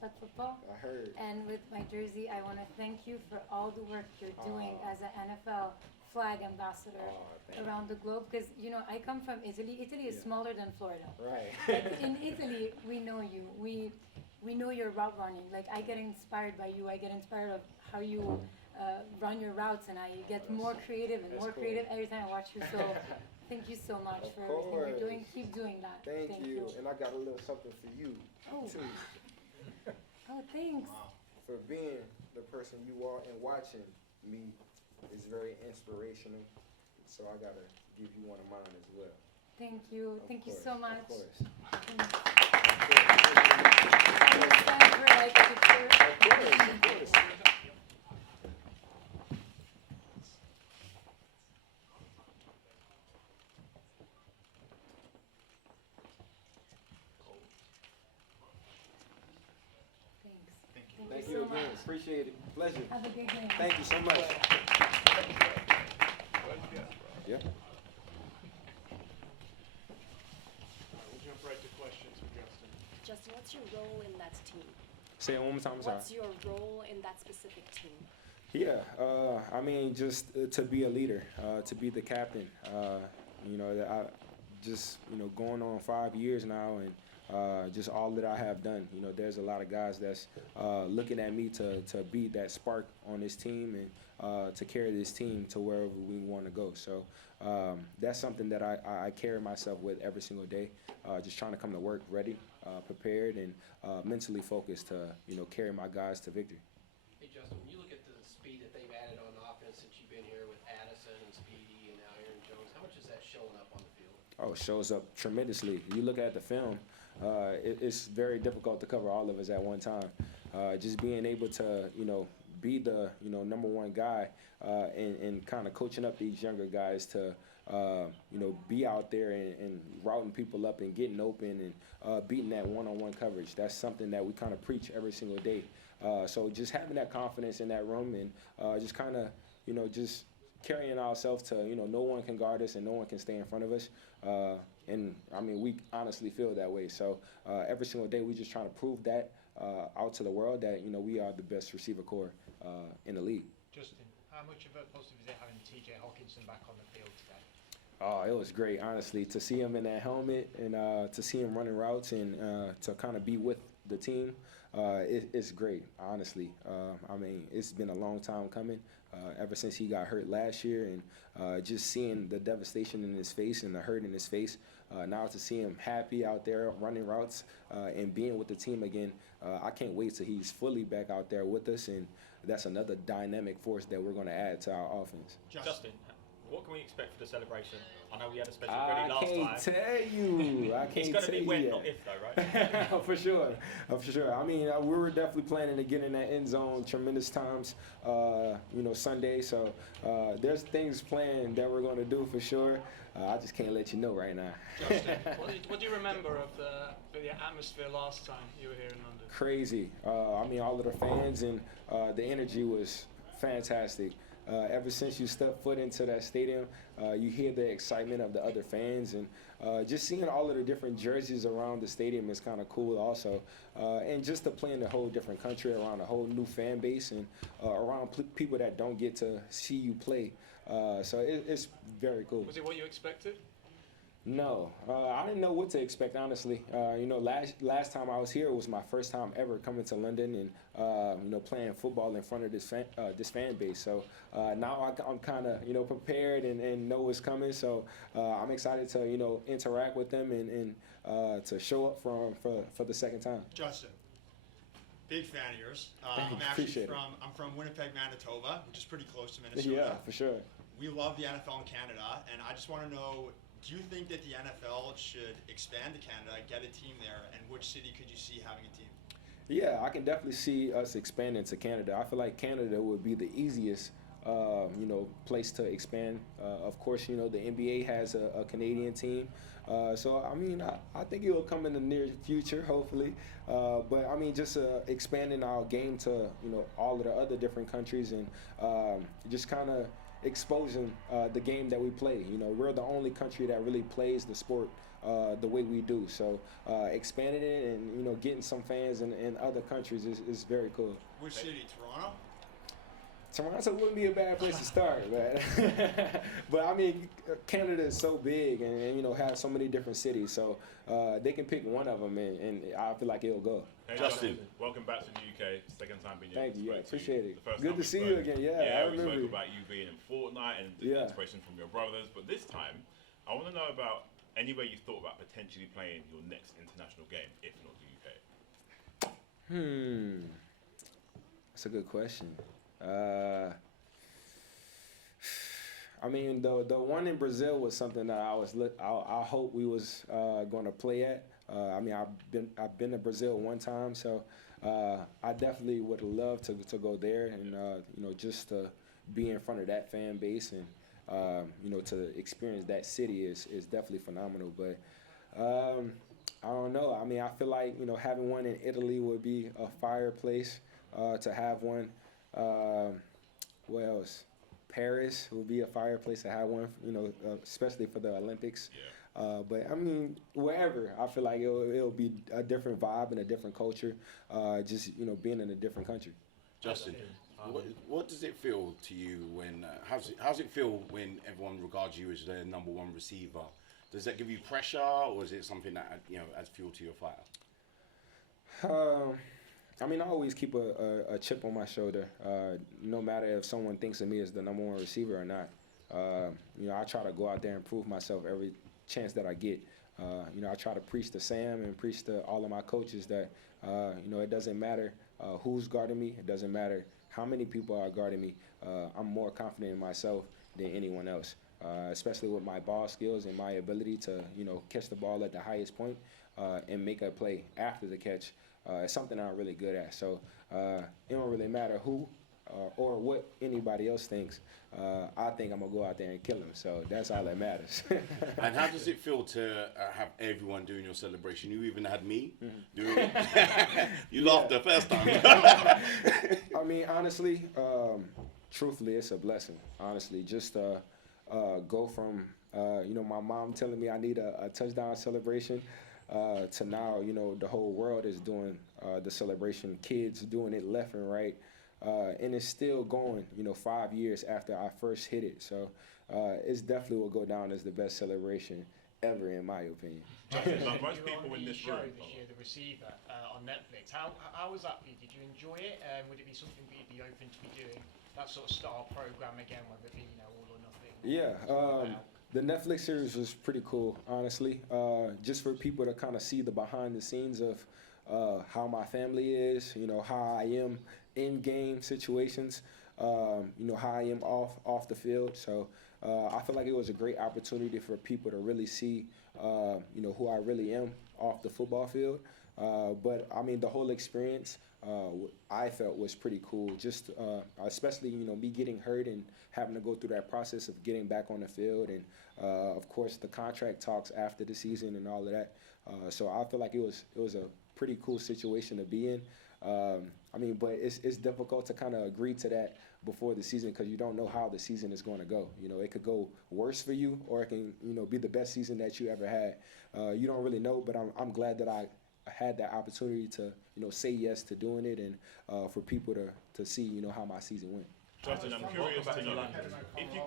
flag football. I heard. And with my jersey, I want to thank you for all the work you're doing Aw. as an NFL flag ambassador Thank around the globe. Because, I come from Italy. Italy is Yeah. smaller than Florida. Right. Like in Italy, we know you. We know your route running. Like I get inspired by you. I get inspired of how you run your routes, and I get more creative and That's more cool. creative every time I watch you. So thank you so much Of for everything you're doing. course. Keep doing that. Thank you. And I got a little something for you, Oh, too. oh, thanks. For being the person you are and watching me is very inspirational. So I got to give you one of mine as well. Thank you. Of Thank you course, so much. Of course. Thanks. Of I stand for like a picture. course. Thanks. Thank Thank you you so again. much. Appreciate it. Pleasure. Have a good day. Thank you so much. Yeah. We'll jump right to questions for Justin. Justin, what's your role in that team? Say it one more time. I'm sorry. What's your role in that specific team? Yeah, I mean, just to be a leader, to be the captain. I just going on 5 years now, and just all that I have done. There's a lot of guys that's looking at me to be that spark on this team and to carry this team to wherever we want to go. So that's something that I carry myself with every single day. Just trying to come to work ready, prepared, and mentally focused to carry my guys to victory. Hey Justin, when you look at the speed that they've added on offense since you've been here with Addison and Speedy and now Aaron Jones, how much is that showing up on the field? Oh, it shows up tremendously. You look at the film, it's very difficult to cover all of us at one time. Just being able to, be the, number one guy and kind of coaching up these younger guys to, be out there and routing people up and getting open and beating that one-on-one coverage. That's something that we kind of preach every single day. So just having that confidence in that room and just kind of, just carrying ourselves to, no one can guard us and no one can stay in front of us. And I mean, we honestly feel that way. So every single day, we just trying to prove that out to the world that, we are the best receiver core in the league. Justin, how much of a positive is it having TJ Hawkinson back on the field today? Oh, it was great, honestly, to see him in that helmet and to see him running routes and to kind of be with the team. It's great, honestly. I mean, it's been a long time coming ever since he got hurt last year, and just seeing the devastation in his face and the hurt in his face. Now to see him happy out there running routes and being with the team again, I can't wait till he's fully back out there with us, and that's another dynamic force that we're going to add to our offense. Justin, what can we expect for the celebration? I know we had a special I Griddy last can't time. tell you. I can't It's going to tell be you when, yet. not if, though, right? For sure, for sure. I mean, we were definitely planning to get in that end zone tremendous times, Sunday. So there's things planned that we're going to do for sure. I just can't let you know right now. Justin, what do you remember of the atmosphere last time you were here in London? Crazy. I mean, all of the fans and the energy was fantastic. Ever since you step foot into that stadium, you hear the excitement of the other fans, and just seeing all of the different jerseys around the stadium is kind of cool also. And just to play in a whole different country, around a whole new fan base, and around people that don't get to see you play. So it's very cool. Was it what you expected? No, I didn't know what to expect, honestly. Last time I was here, it was my first time ever coming to London and playing football in front of this fan base. So now I'm kind of prepared and know what's coming. So I'm excited to interact with them and to show up for the second time. Justin, big fan of yours. Thank you, I'm actually appreciate it. I'm from Winnipeg, Manitoba, which is pretty close to Minnesota. Yeah, for sure. We love the NFL in Canada, and I just want to know, do you think that the NFL should expand to Canada, get a team there, and which city could you see having a team? Yeah, I can definitely see us expanding to Canada. I feel like Canada would be the easiest, place to expand. Of course, the NBA has a Canadian team. So, I mean, I think it will come in the near future, hopefully. But, I mean, just expanding our game to, all of the other different countries and just kind of, exposing the game that we play. You know, we're the only country that really plays the sport the way we do. So expanding it and, you know, getting some fans in other countries is very cool. Which city? Toronto? Toronto wouldn't be a bad place to start, man. But I mean, Canada is so big and you know, has so many different cities. So they can pick one of them, and I feel like it'll go. Hey, Justin, welcome back to the UK. Second time being here. Thank you. Yeah, appreciate it. The first Good time to we see spoke. you again. Yeah, I we remember. spoke about you being in Fortnite and the Yeah. inspiration from your brothers. But this time, I want to know about anywhere you thought about potentially playing your next international game, if not the UK. That's a good question. I mean, the one in Brazil was something that I hope we was going to play at. I mean, I've been to Brazil one time, so I definitely would love to go there and you know, just to be in front of that fan base and you know, to experience that city is definitely phenomenal. But I don't know. I mean, I feel like, you know, having one in Italy would be a fireplace. To have one, what else? Paris would be a fireplace to have one, you know, especially for the Olympics. Yeah. But I mean, wherever, I feel like it'll be a different vibe and a different culture. Just, you know, being in a different country. Justin, what does it feel to you when? How's it feel when everyone regards you as their number one receiver? Does that give you pressure, or is it something that, you know, adds fuel to your fire? I mean, I always keep a chip on my shoulder, no matter if someone thinks of me as the number one receiver or not. You know, I try to go out there and prove myself every chance that I get. You know, I try to preach to Sam and preach to all of my coaches that, you know, it doesn't matter who's guarding me. It doesn't matter how many people are guarding me. I'm more confident in myself than anyone else, especially with my ball skills and my ability to, you know, catch the ball at the highest point and make a play after the catch. It's something I'm really good at. So it don't really matter who or what anybody else thinks. I think I'm going to go out there and kill him. So that's all that matters. And how does it feel to have everyone doing your celebration? You even had me doing it. You laughed the first time. I mean, honestly, truthfully, it's a blessing. Honestly, just go from, you know, my mom telling me I need a touchdown celebration to now, you know, the whole world is doing the celebration, kids doing it left and right, and it's still going, you know, 5 years after I first hit it. So it's definitely will go down as the best celebration ever, in my opinion. Justin, like You're most people on in the this show room. this year, The Receiver, on Netflix. How was that for you? Did you enjoy it? Would it be something that you'd be open to be doing that sort of style program again, whether it be, you know, all or nothing? Yeah. The Netflix series was pretty cool, honestly. Just for people to kind of see the behind the scenes of how my family is, you know, how I am in game situations, you know, how I am off the field. So I feel like it was a great opportunity for people to really see, you know, who I really am off the football field. But I mean, the whole experience I felt was pretty cool. Just especially, you know, me getting hurt and having to go through that process of getting back on the field, and of course the contract talks after the season and all of that. So I feel like it was a pretty cool situation to be in. I mean, but it's difficult to kind of agree to that before the season because you don't know how the season is going to go. You know, it could go worse for you, or it can, you know, be the best season that you ever had. You don't really know, but I'm glad that I had that opportunity to, you know, say yes to doing it, and for people to see, you know, how my season went. Justin, I'm curious to know if you.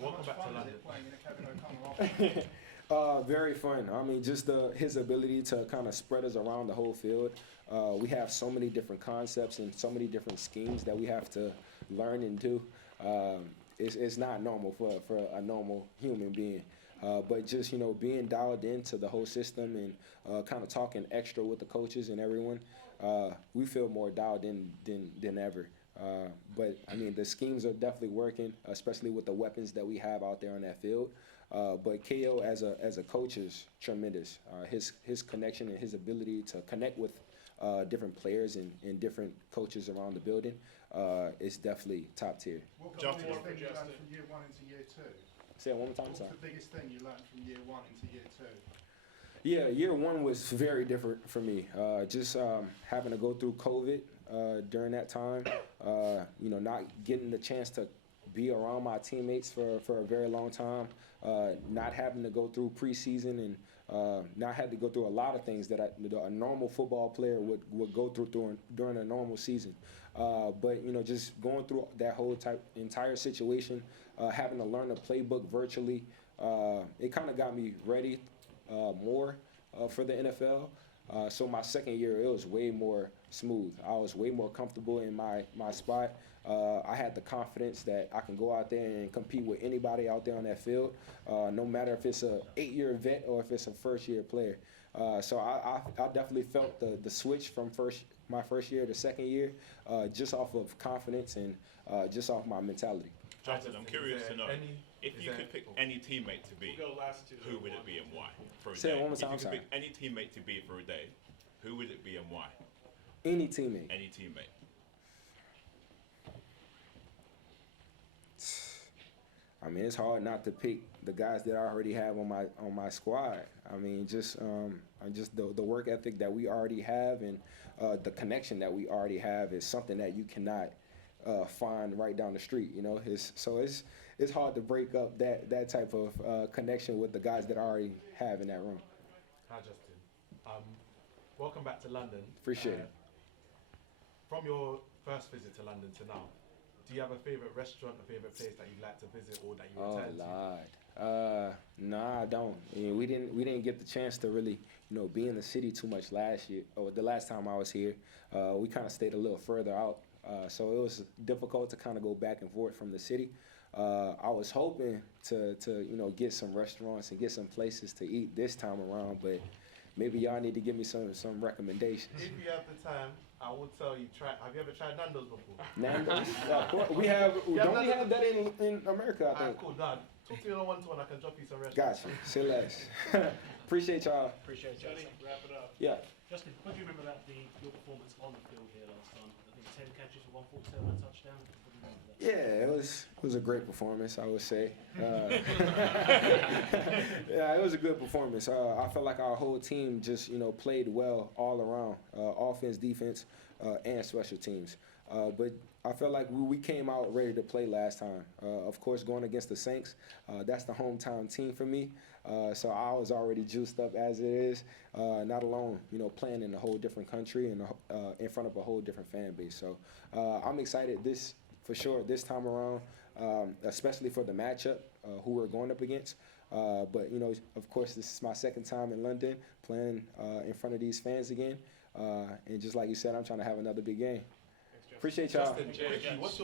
Welcome back to London. Very fun. I mean, just his ability to kind of spread us around the whole field. We have so many different concepts and so many different schemes that we have to learn and do. It's not normal for a normal human being. But just, you know, being dialed into the whole system and kind of talking extra with the coaches and everyone, we feel more dialed in than ever. But, I mean, the schemes are definitely working, especially with the weapons that we have out there on that field. But KO as a coach is tremendous. His connection and his ability to connect with different players and different coaches around the building is definitely top tier. What was the biggest thing you learned from year one into year two? Say it one more time. What's the biggest thing you learned from year one into year two? Yeah, year one was very different for me. Just having to go through COVID during that time, you know, not getting the chance to be around my teammates for a very long time, not having to go through preseason and not had to go through a lot of things that a normal football player would go through during a normal season. But just going through that whole entire situation, having to learn the playbook virtually, it kind of got me ready more for the NFL. So my second year, it was way more smooth. I was way more comfortable in my spot. I had the confidence that I can go out there and compete with anybody out there on that field, no matter if it's a 8-year vet or if it's a first-year player. So I definitely felt the switch from my first year to second year, just off of confidence and just off my mentality. Justin, I'm curious to know, if you could pick any teammate to be, who would it be and why? For a Say it day. one more time, If you I'm could pick any teammate to be for a day, who would it be and why? Any teammate. Any teammate. I mean, it's hard not to pick the guys that I already have on my squad. I mean, just the work ethic that we already have and the connection that we already have is something that you cannot find right down the street. It's hard to break up that type of connection with the guys that I already have in that room. Hi, Justin. Welcome back to London. Appreciate it. From your first visit to London to now, do you have a favorite restaurant, a favorite place that you'd like to visit or that you return to? Lord. No, I don't. I mean, we didn't get the chance to really, be in the city too much last year, or the last time I was here. We kind of stayed a little further out, so it was difficult to kind of go back and forth from the city. I was hoping to get some restaurants and get some places to eat this time around, but maybe y'all need to give me some recommendations. If you have the time, I will tell you. Have you ever tried Nando's before? Nando's? Don't we have that in America? I think. Cool, Dad. Talk to you on one-to-one. I can drop you some restaurants. Gotcha. Say less. Appreciate y'all. Appreciate it. Johnny, wrap it up. Yeah. Justin, what do you remember about your performance on the field here last time? I think 10 catches for 147 and a touchdown. What do you remember that? Yeah, it was a great performance, I would say. Yeah, it was a good performance. I felt like our whole team just played well all around, offense, defense, and special teams. But I felt like we came out ready to play last time. Of course, going against the Saints, that's the hometown team for me. So I was already juiced up as it is, not alone, playing in a whole different country and in front of a whole different fan base. So I'm excited this time around, especially for the matchup, who we're going up against. But, of course, this is my second time in London playing in front of these fans again. And just like you said, I'm trying to have another big game. Appreciate y'all. Justin, what's your